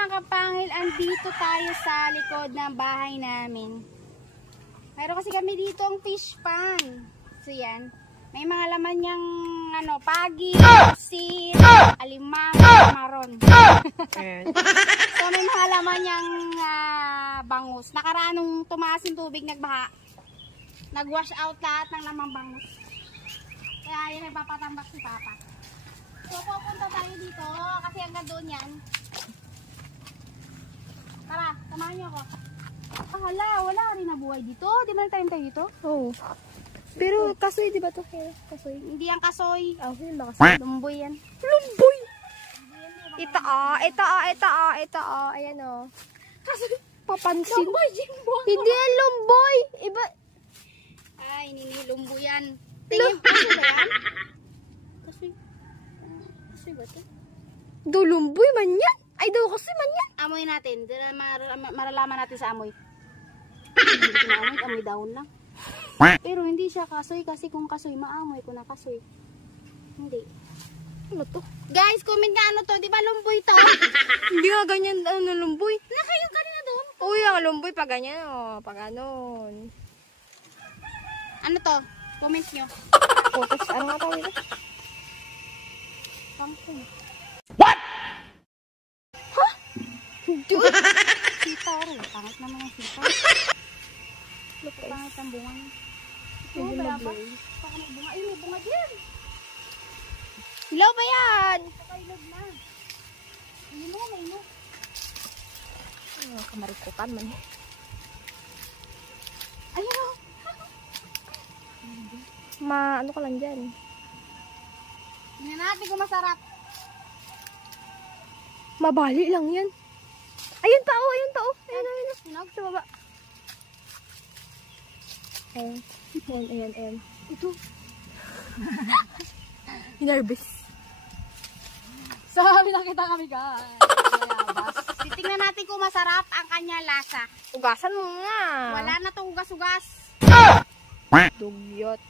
mga kapangil, andito tayo sa likod ng bahay namin. Mayroon kasi kami dito ang fish pan. So yan, may mga laman niyang pagi, sin, alimang, maron. So may mga laman niyang bangus. Nakaraan nung tumaas yung tubig, nagbaha. Nag-wash out lahat ng lamang bangus. Kaya yan, nagpapatambak si Papa. So pupunta tayo dito kasi hanggang doon yan. Tara, samahan niyo ako. Wala rin nabuhay dito. Di ba tayo dito? Oo. Pero kasoy, di ba to? Kasoy. Hindi yan kasoy. Yun ba kasoy? Lumboy yan. Lumboy! Ito. Ayan o. Kasoy, papansin. Lumboy, hindi yan lumboy. Iba. Ay, lumboy yan. Tingin pa ba yan? Kasoy. Kasoy ba ito? Do lumboy man yan. Ay, daw kasi man yan. Amoy natin. Maralaman natin sa amoy. Hindi amoy daon lang. Pero hindi siya kasoy kasi kung kasoy, maamoy ko na kasoy. Hindi. Ano to? Guys, comment nga ano to. Di ba lumboy to? Hindi nga ganyan lumboy. Nakayo kanina doon. Uy, ang lumboy pa ganyan pag ganon. Ano to? Comment nyo. Tapos, ano nga tawag ito? Something. What? Sita rin. Pangit naman ang sita. Pangit ang bunga niya. Oo, ba ba? Baka may bunga. Ay, may bunga dyan. Hilaw ba yan? Pakailog na. Ino. Kamarikutan man. Ayun o. Ano ka lang dyan? Tingnan natin kung masarap. Mabali lang yan. Ayun pa oh. Ayun. Sa baba. Ayan. Ito. Hinarbis. So, pinakita kami guys. Titingnan natin kung masarap ang kanya lasa. Ugasan mo nga. Wala na itong ugas-ugas. Dugyot.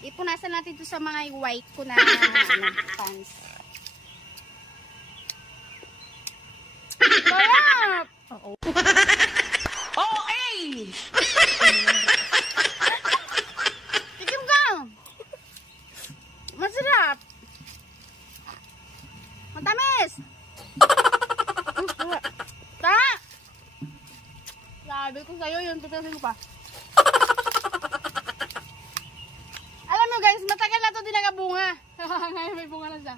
Ipunasan natin ito sa mga white ko na pants. Sarap! Oo. Tikim ka! Masarap! Matamis! Ta! Sabi ko sa'yo yung tutusin ko pa. Alam mo guys, matagal na ito din nakabunga. Ngayon may bunga na siya.